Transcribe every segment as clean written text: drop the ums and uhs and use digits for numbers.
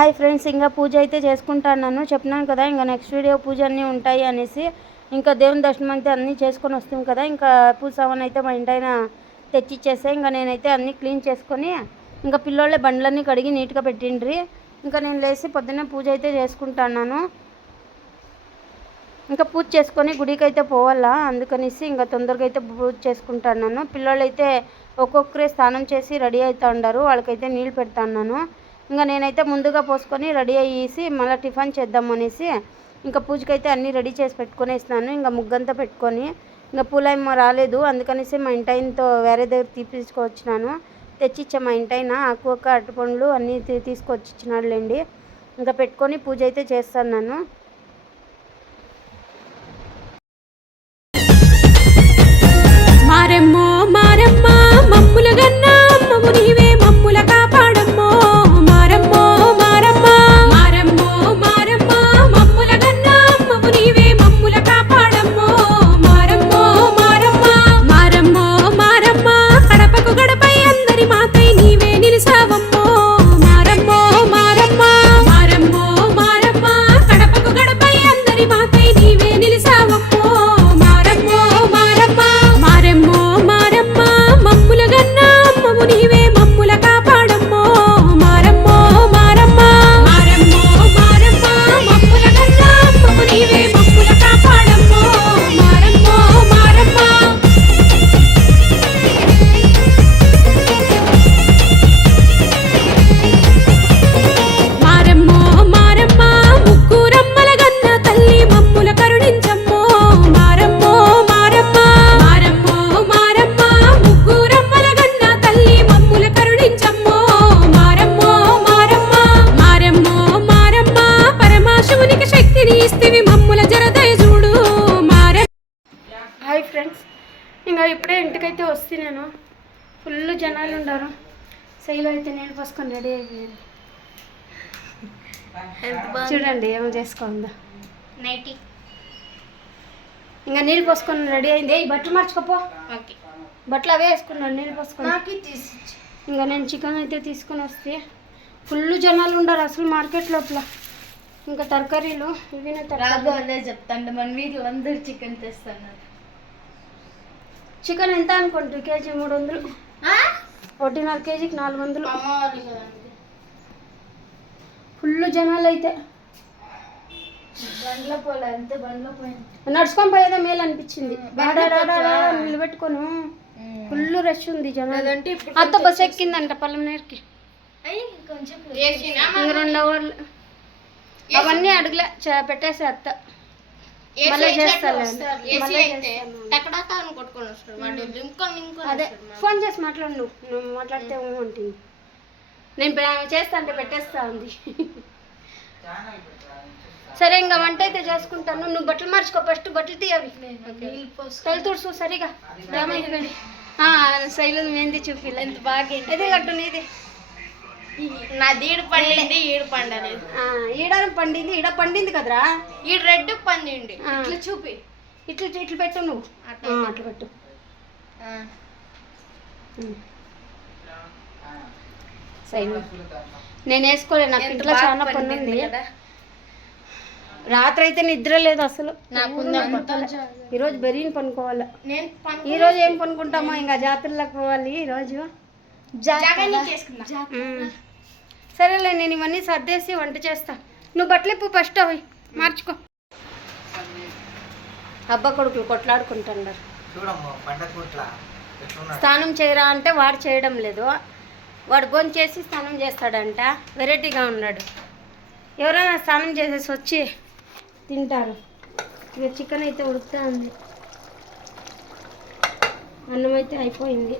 Hi friends, ఇంకా పూజ అయితే చేసుకుంటాను చెప్పినాను కదా. ఇంకా నెక్స్ట్ వీడియో పూజ అన్నీ ఉంటాయి అనేసి ఇంకా దేవుని దర్శనం అయితే అన్నీ చేసుకొని వస్తాం కదా. ఇంకా పూజ సామాన్ అయితే మా ఇంటి ఆయన తెచ్చిచ్చేస్తే ఇంకా నేనైతే అన్నీ క్లీన్ చేసుకొని ఇంకా పిల్లోళ్ళే బండ్లన్నీ కడిగి నీట్గా పెట్టిండ్రి. ఇంకా నేను లేచి పొద్దున్నే పూజ అయితే చేసుకుంటున్నాను. ఇంకా పూజ చేసుకొని గుడికి అయితే పోవాలా, అందుకనేసి ఇంకా తొందరగా అయితే పూజ చేసుకుంటున్నాను. పిల్లోళ్ళు అయితే ఒక్కొక్కరే స్నానం చేసి రెడీ అవుతూ ఉన్నారు, వాళ్ళకైతే నీళ్ళు పెడతాను. ఇంకా నేనైతే ముందుగా పోసుకొని రెడీ అయ్యేసి మళ్ళీ టిఫిన్ చేద్దాం అనేసి ఇంకా పూజకైతే అన్నీ రెడీ చేసి పెట్టుకునేసినాను. ఇంకా ముగ్గంతా పెట్టుకొని ఇంకా పూలేమో రాలేదు, అందుకనేసి మా ఇంటి ఆయనతో వేరే దగ్గర తీసుకొచ్చినాను. తెచ్చిచ్చా మా ఇంటి ఆయన ఆకు అరటిపండ్లు అన్నీ తీసుకొచ్చి ఇచ్చినాడులేండి. ఇంకా పెట్టుకొని పూజ అయితే చేస్తాను. మారెమ్మో మారెమ్మ మమ్ముల గన్నా అమ్మవు నీవే మమ్ముల కాపాడమ్మో. మారెమ్మో మారమ్మ మారెమ్మో మారమ్మ మమ్ముల గన్నా అమ్మవు నీవే మమ్ముల కాపాడమ్మో. మారెమ్మో మారమ్మ మారెమ్మో మారమ్మ కడపకు గడపై అందరి మాతై నీవే నిలిసావమ్మో. మారెమ్మో మారమ్మ మారెమ్మో మారమ్మ కడపకు గడపై అందరి మాతై నీవే నిలిసావమ్మో. మారెమ్మో మారమ్మ మారెమ్మో మారమ్మ మమ్ముల గన్నా అమ్మవు నీవే మమ్ముల కాపాడమ్మో. మారెమ్మో మారమ్మ మారెమ్మో మారమ్మ మమ్ముల గన్నా అమ్మవు నీవే మమ్ముల కాపాడమ్మో. మారెమ్మో మారమ్మ మారెమ్మో మారమ్మ ముగ్గురమ్మల గన్న తల్లి మమ్ముల కరుణించమ్మో. మారెమ్మో మారమ్మ మారెమ్మో మారమ్మ ముగ్గురమ్మల గన్న తల్లి మమ్ముల కరుణించమ్మో. మారెమ్మో మారమ్మ మారెమ్మో మారమ్మ పరమాశివునికి శక్తిని ఇస్తివి మమ్ముల జరదయ చూడు. హాయ్ ఫ్రెండ్స్, ఇంకా ఇప్పుడే ఇంటికైతే వస్తే నేను ఫుల్ జనాలు ఉన్నారు. శైలు అయితే నేను పోసుకొని రెడీ అయిపోయాను. చూడండి ఏమో చేసుకోందా నైటీ ఇంకా నీళ్ళు పోసుకొని రెడీ అయింది. ఈ బట్టలు మార్చుకోపో, బట్టలు అవే వేసుకున్నాను నీళ్ళు పోసుకొని. ఇంకా నేను చికెన్ అయితే తీసుకొని వస్తే ఫుల్ జనాలు ఉండరు అసలు మార్కెట్ లోపల. ఇంకా తరకారీలు ఇవి అదే చెప్తాండి, మన వీటిలో అందరు చికెన్ తెస్తున్నారు. చికెన్ ఎంత అనుకుంటు కేజీ 300, 1.5 కేజీకి 400. ఫుల్ జనాలు అయితే బండ్లో పోలే, అంతే బండ్లో పోయింది. నడుచుకొని పోయేదే మేలు అనిపించింది. నిలబెట్టుకోను ఫుల్ రష్ ఉంది జనాలు. అత్త బస్ ఎక్కిందంట పల్లెమనేరుకి. కొంచెం ఇంక 2 అవర్లు అవన్నీ అడుగులే పెట్టేసి అత్త మళ్ళీ చేస్తాను. అదే ఫోన్ చేసి మాట్లాడు, నువ్వు మాట్లాడితే ఉంటుంది. నేను చేస్తా అంటే పెట్టేస్తా ఉంది. సరే ఇంకా వంట అయితే చేసుకుంటాను. నువ్వు బట్టలు మార్చుకో, ఫస్ట్ బట్టలు తీయవి తల తుడుచు సరిగా. శైలు ఏంది చూపిల్ల ఎంత బాగా ఇది లడ్డు నీది. నాది ఈడు పండింది, ఈడు పండలేదు. ఈడ పండింది, ఈడ పండింది కదరా. ఈడు రెడ్ పండింది. ఇట్లా చూపి, ఇట్లా ఇట్లా పెట్టు నువ్వు, అట్లా పెట్టు. శైలు నేను వేసుకోలేదు, నాకు ఇంట్లో చాలా పని ఉంది. రాత్రి అయితే నిద్ర లేదు అసలు. ఈరోజు బెరీని పనుకోవాలి. ఈరోజు ఏం పనుకుంటామో, ఇంకా జాతరలకు పోవాలి ఈరోజు. సరేలే, నేను ఇవన్నీ సర్దేసి వంట చేస్తా. నువ్వు బట్టలు ఇప్పు ఫస్ట్, అవి మార్చుకో. అబ్బా కొడుకులు కొట్లాడుకుంటున్నారు. స్నానం చేయరా అంటే వాడు చేయడం లేదు. వాడు భోజనం చేసి స్నానం చేస్తాడంట, వెరైటీగా ఉన్నాడు. ఎవరైనా స్నానం చేసేసి వచ్చి తింటారు. ఇక చికెన్ అయితే ఉడుకుతా ఉంది, అన్నం అయితే అయిపోయింది.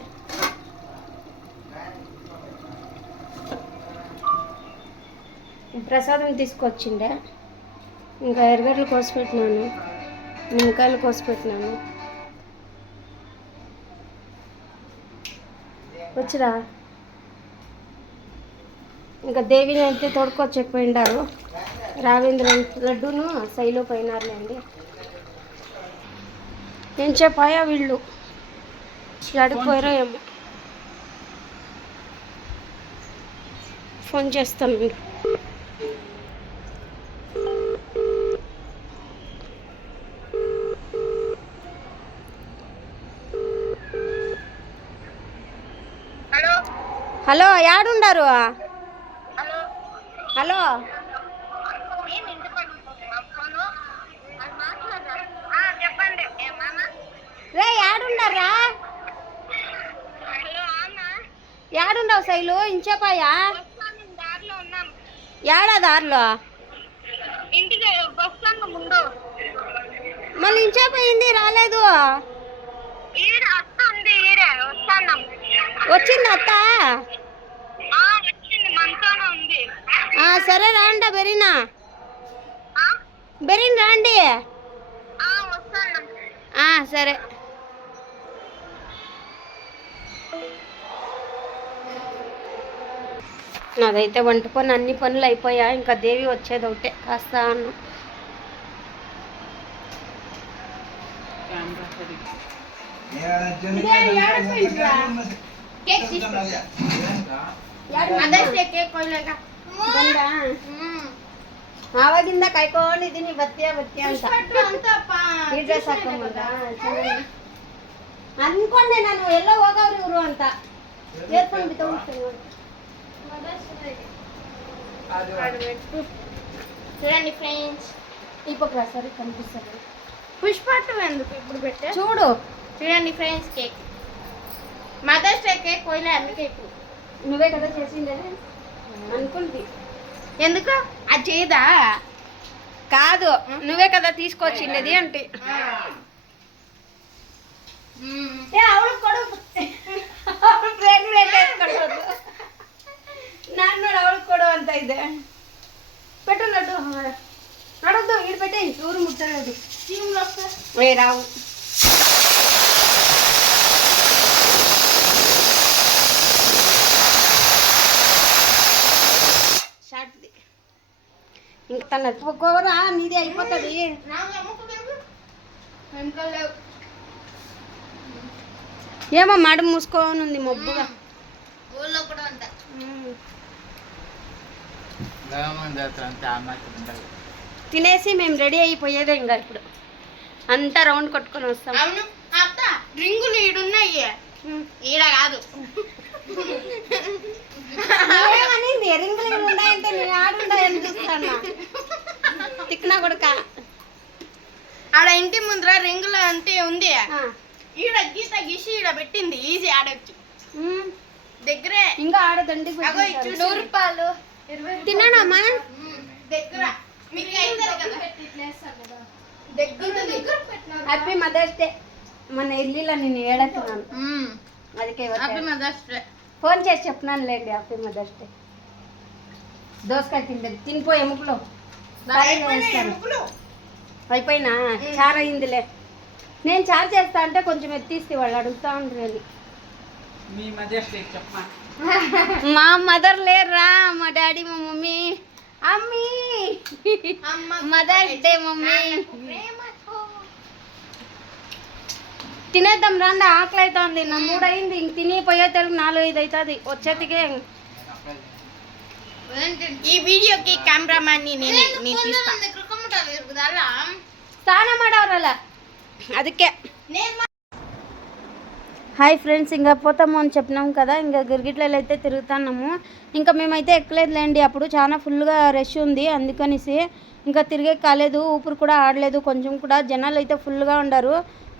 ప్రసాదం తీసుకొచ్చిండే, ఇంకా ఎర్రగడ్డలు కోసిపెట్టినాను, నిమ్మకాయలు కోసిపెట్టినాను. వచ్చిరా. ఇంకా దేవిని అయితే తోడుకొచ్చకపోయిండారు. రావేంద్ర లడ్డూను శైలు పోయినారులేండి. ఏం చెప్పాయా వీళ్ళు అడిగిపోయారో ఏమో. ఫోన్ చేస్తాను మీరు. యాడుండారు? హలో రే యాడుండారా? యాడుండవు శైలు? ఇంచేపాయా? యాడా దారిలో? ఇంటికి బస్ ముందు మళ్ళీ ఇంచేపోయింది రాలేదు. ఈడ అత్త ఉంది, ఈడే వస్తాన్నాం. వచ్చింది అత్త? వచ్చింది, మనతోనే ఉంది. సరే రాండా బెరీనా, బెరీన్ రాండి. వస్తాన్నాం. సరే. నాదైతే వంట పని అన్ని పనులు అయిపోయా, ఇంకా దేవి వచ్చేది ఒకటే కాస్త అన్నం. ಆವಾಗಿಂದ ಕಾಯ್ಕೊಂಡಿದ್ದೀನಿ ಬತ್ತೀಯ ಬತ್ತೀಯ ಅಂತ ಈ ಡ್ರೆಸ್ ಹಾಕೊಂಬಂದ ಅನ್ಕೊಂಡೆ ನಾನು ಎಲ್ಲೋ ಹೋಗವ್ರು ಇವರು ಅಂತ ಏರ್ಕೊಂಡು చూడండి ఫ్రెండ్స్, ఈ పక్క సరే కనిపిస్తుంది. పుష్పట్టు ఎందుకు ఇప్పుడు పెట్టా చూడు. చూడండి friends, cake Mother's Day cake పోయిలే, అందుకే ఇప్పుడు నువ్వే కదా చేసిండే అనుకుంది. ఎందుకు అది చేయదా? కాదు, నువ్వే కదా తీసుకొచ్చిండేది అంటే. ಅವಳು ಕೊಡು ನಾನು ನೋಡಿ ಅವಳು ಕೊಡು ಅಂತ ಇದೆ. పెట్టు లడ్డు నడద్దు, ఈడు పెట్టే ఊరు ముట్టలేదు. రావు షార్ట్ది ఇంకా తన ఒక్కొక్కరు నీది అయిపోతుంది. ఏమో మాడ మూసుకోని ఉంది మొబ్బుగా. ఊళ్ళో కూడా అంత తినేసి మేము రెడీ అయిపోయేదే ఇంకా ఇప్పుడు అంతా రౌండ్ కొట్టుకొని వస్తాం. అవును అత్త, రింగులు ఈడున్నాయి, ఈడ కాదు. ఏమనింది రింగులు ఉన్నాయంటే నేను ఆడుండాయని చూస్తాను. తిక్కినా కొడుక ఆడ ఇంటి ముందర రింగులు అంటే ఉంది, ఈడ గీత గీసి ఈడ పెట్టింది, ఈజీ ఆడొచ్చు. దగ్గరే ఇంకా ఆడదండి. 100 రూపాయలు తిన్నానమ్మా దగ్గర మీకు అవుతుంది కదా. దగ్గర హ్యాపీ మదర్స్ డే. మన ఇల్లు నేను ఏడుతున్నాను, అందుకే హ్యాపీ మదర్స్ డే ఫోన్ చేసి చెప్పినాను లేండి. Happy mother's day. దోసకాయ తింటే తినిపో ఎముకలు అయిపోయినా చారు అయిందిలే. నేను చారు చేస్తా అంటే కొంచెం ఎత్తిస్తే వాళ్ళు అడుగుతా ఉంటారు. మా మదర్ లేరురా, మా డాడీ మా మమ్మీ. అమ్మీ మదర్స్ డే మమ్మీ. తినేద్దాం రండి, ఆకలి అవుతుంది. నా 3 అయింది, ఇంక తిని పోయే తెలుగు 4-5 అవుతుంది వచ్చేతికే. ఈ వీడియోకి కెమెరామ్యాన్ నేనే తీస్తా. ಸ್ನಾನ ಮಾಡವ್ರಲ್ಲ ಅದಕ್ಕೆ. హాయ్ ఫ్రెండ్స్, ఇంకా పోతాము అని చెప్పినాం కదా, ఇంకా గిరిగిట్లలో అయితే తిరుగుతున్నాము. ఇంకా మేమైతే ఎక్కలేదులేండి, అప్పుడు చాలా ఫుల్గా రష్ ఉంది, అందుకనేసి ఇంకా తిరిగే కాలేదు, ఊపిరి కూడా ఆడలేదు కొంచెం కూడా. జనాలు అయితే ఫుల్గా ఉండారు,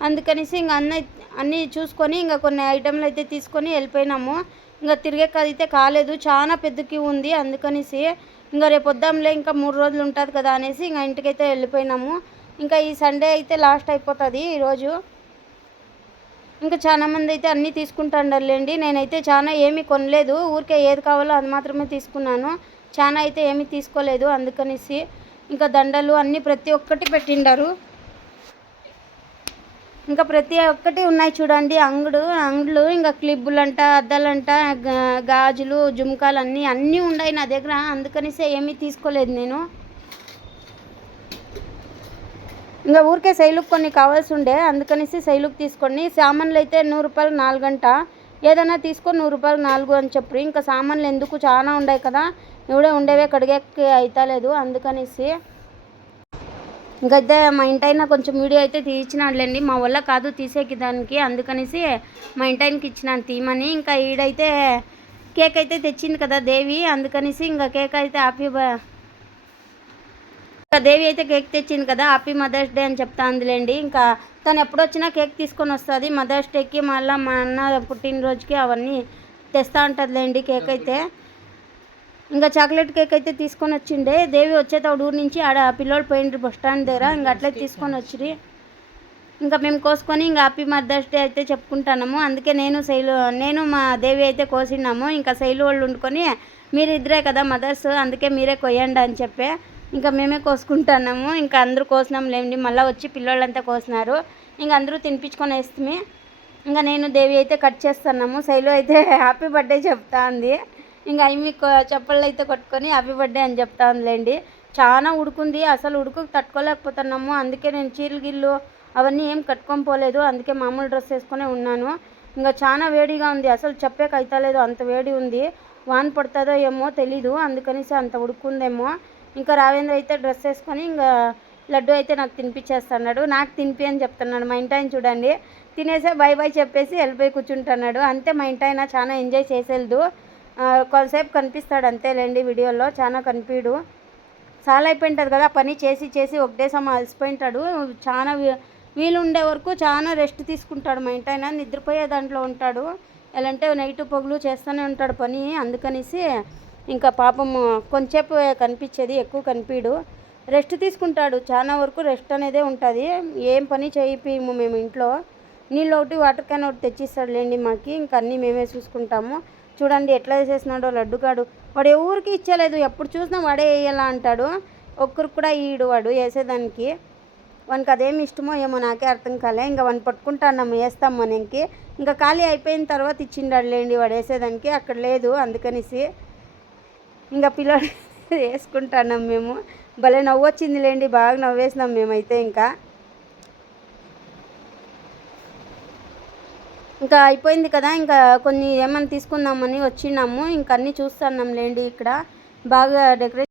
అందుకనేసి ఇంకా అన్నీ చూసుకొని ఇంకా కొన్ని ఐటెంలు అయితే తీసుకొని వెళ్ళిపోయినాము. ఇంకా తిరిగే అయితే కాలేదు, చాలా పెద్ద క్యూ ఉంది, అందుకనేసి ఇంకా రేపు వద్దాంలే, ఇంకా 3 రోజులు ఉంటుంది కదా అనేసి ఇంకా ఇంటికైతే వెళ్ళిపోయినాము. ఇంకా ఈ సండే అయితే లాస్ట్ అయిపోతుంది ఈరోజు. ఇంకా చాలామంది అయితే అన్నీ తీసుకుంటాండారులేండి. నేనైతే చాలా ఏమీ కొనలేదు, ఊరికే ఏది కావాలో అది మాత్రమే తీసుకున్నాను. చాలా అయితే ఏమీ తీసుకోలేదు, అందుకనేసి ఇంకా దండలు అన్నీ ప్రతి ఒక్కటి పెట్టిండారు. ఇంకా ప్రతి ఒక్కటి ఉన్నాయి చూడండి, అంగళ్ళు ఇంకా క్లిబ్బులంట, అద్దాలంట, గాజులు, జుమ్కాలు అన్నీ ఉన్నాయి నా దగ్గర, అందుకనేసి ఏమీ తీసుకోలేదు నేను. ఇంకా ఊరికే శైలుకు కొన్ని కావాల్సి ఉండే, అందుకనేసి శైలుకు తీసుకొని సామాన్లు అయితే 100 రూపాయలు 4 గంట, ఏదైనా తీసుకొని 100 రూపాయలు 4 అని చెప్పి. ఇంకా సామాన్లు ఎందుకు చాలా ఉన్నాయి కదా, ఎవడే ఉండేవే కడిగేకి అవుతలేదు, అందుకనేసి ఇంకైతే మా ఇంటైనా కొంచెం వీడియో అయితే తీయించినాడులేండి. మా వల్ల కాదు తీసేకి దానికి, అందుకనేసి మా ఇంటైనకి ఇచ్చినాను తీయమని. ఇంకా ఈడైతే కేక్ అయితే తెచ్చింది కదా దేవి, అందుకనేసి ఇంకా కేక్ అయితే దేవి అయితే కేక్ తెచ్చింది కదా, హ్యాపీ మదర్స్ డే అని చెప్తా ఉందిలేండి. ఇంకా తను ఎప్పుడొచ్చినా కేక్ తీసుకొని వస్తుంది. మదర్స్ డేకి మళ్ళీ మా అన్న పుట్టినరోజుకి అవన్నీ తెస్తూ ఉంటుందిలేండి కేక్ అయితే. ఇంకా చాక్లెట్ కేక్ అయితే తీసుకొని వచ్చిండే. దేవి వచ్చేటప్పుడు ఊరు నుంచి ఆడ పిల్లోడు పోయిండ్రు బస్ స్టాండ్ దగ్గర, ఇంకా అట్లే తీసుకొని వచ్చిరి. ఇంకా మేము కోసుకొని ఇంకా హ్యాపీ మదర్స్ డే అయితే చెప్పుకుంటున్నాము. అందుకే నేను మా దేవి అయితే కోసినాము. ఇంకా శైలు వాళ్ళు వండుకొని మీరు ఇద్దరే కదా మదర్స్, అందుకే మీరే కొయ్యండి అని చెప్పే ఇంకా మేమే కోసుకుంటున్నాము. ఇంకా అందరూ కోసినాం లేండి, మళ్ళీ వచ్చి పిల్లోళ్ళంతా కోసినారు. ఇంకా అందరూ తినిపించుకొని వేస్తే ఇంకా నేను దేవి అయితే కట్ చేస్తున్నాము. శైలు అయితే హ్యాపీ బర్త్డే చెప్తా ఉంది. ఇంకా అవి చెప్పళ్ళు అయితే కొట్టుకొని హ్యాపీ బర్త్డే అని చెప్తా ఉందిలేండి. చాలా ఉడుకుంది, అసలు ఉడుకు తట్టుకోలేకపోతున్నాము. అందుకే నేను చీరలు గిల్లు అవన్నీ ఏం కట్టుకొని పోలేదు, అందుకే మామూలు డ్రెస్ వేసుకునే ఉన్నాను. ఇంకా చాలా వేడిగా ఉంది, అసలు చెప్పేకి అయితలేదు, అంత వేడి ఉంది. వాన పడుతుందో ఏమో తెలీదు, అందుకనేసి అంత ఉడుకుందేమో. ఇంకా రావేంద్ర అయితే డ్రెస్ వేసుకొని ఇంకా లడ్డు అయితే నాకు తినిపించేస్తున్నాడు. నాకు తినిపి అని చెప్తున్నాడు. మా ఇంటి ఆయన చూడండి తినేసే బై బై చెప్పేసి వెళ్ళిపోయి కూర్చుంటున్నాడు. అంతే మా ఇంటి ఆయన చాలా ఎంజాయ్ చేసేది. కొంతసేపు కనిపిస్తాడు అంతేలేండి, వీడియోలో చాలా కనిపించడు. చాలా అయిపోయింటుంది కదా పని చేసి చేసి, ఒకటే సమయం అలసిపోయింటాడు. చాలా వీలుండే వరకు చాలా రెస్ట్ తీసుకుంటాడు మా ఇంటి ఆయన. నిద్రపోయే దాంట్లో ఉంటాడు, ఎలా అంటే నైట్ పొగులు చేస్తూనే ఉంటాడు పని. అందుకనేసి ఇంకా పాపము కొంచెంసేపు కనిపించేది, ఎక్కువ కనిపించడు. రెస్ట్ తీసుకుంటాడు, చాలా వరకు రెస్ట్ అనేదే ఉంటుంది. ఏం పని చేయిపోయాము మేము ఇంట్లో. నీళ్ళు ఒకటి వాటర్ క్యాన్ ఒకటి తెచ్చిస్తాడులేండి మాకి, ఇంకా అన్నీ మేమే చూసుకుంటాము. చూడండి ఎట్లా వేసేసినాడో లడ్డుగాడు. వాడు ఎవరికి ఇచ్చలేదు, ఎప్పుడు చూసినా వాడే వేయాలా అంటాడు. ఒక్కరికి కూడా ఈడు వాడు వేసేదానికి. వానికి అదేమి ఇష్టమో ఏమో నాకే అర్థం కాలే. ఇంకా వాడిని పట్టుకుంటాన్నాము వేస్తాం మనకి. ఇంకా ఖాళీ అయిపోయిన తర్వాత ఇచ్చిండాడులేండి వాడు వేసేదానికి, అక్కడ లేదు అందుకనేసి ఇంకా పిల్లలు వేసుకుంటున్నాం మేము. భలే నవ్వు వచ్చిందిలేండి, బాగా నవ్వేసినాం మేమైతే. ఇంకా అయిపోయింది కదా, ఇంకా కొన్ని ఏమైనా తీసుకుందామని వచ్చినాము. ఇంకా అన్నీ చూస్తున్నాం లేండి. ఇక్కడ బాగా డెకరేట్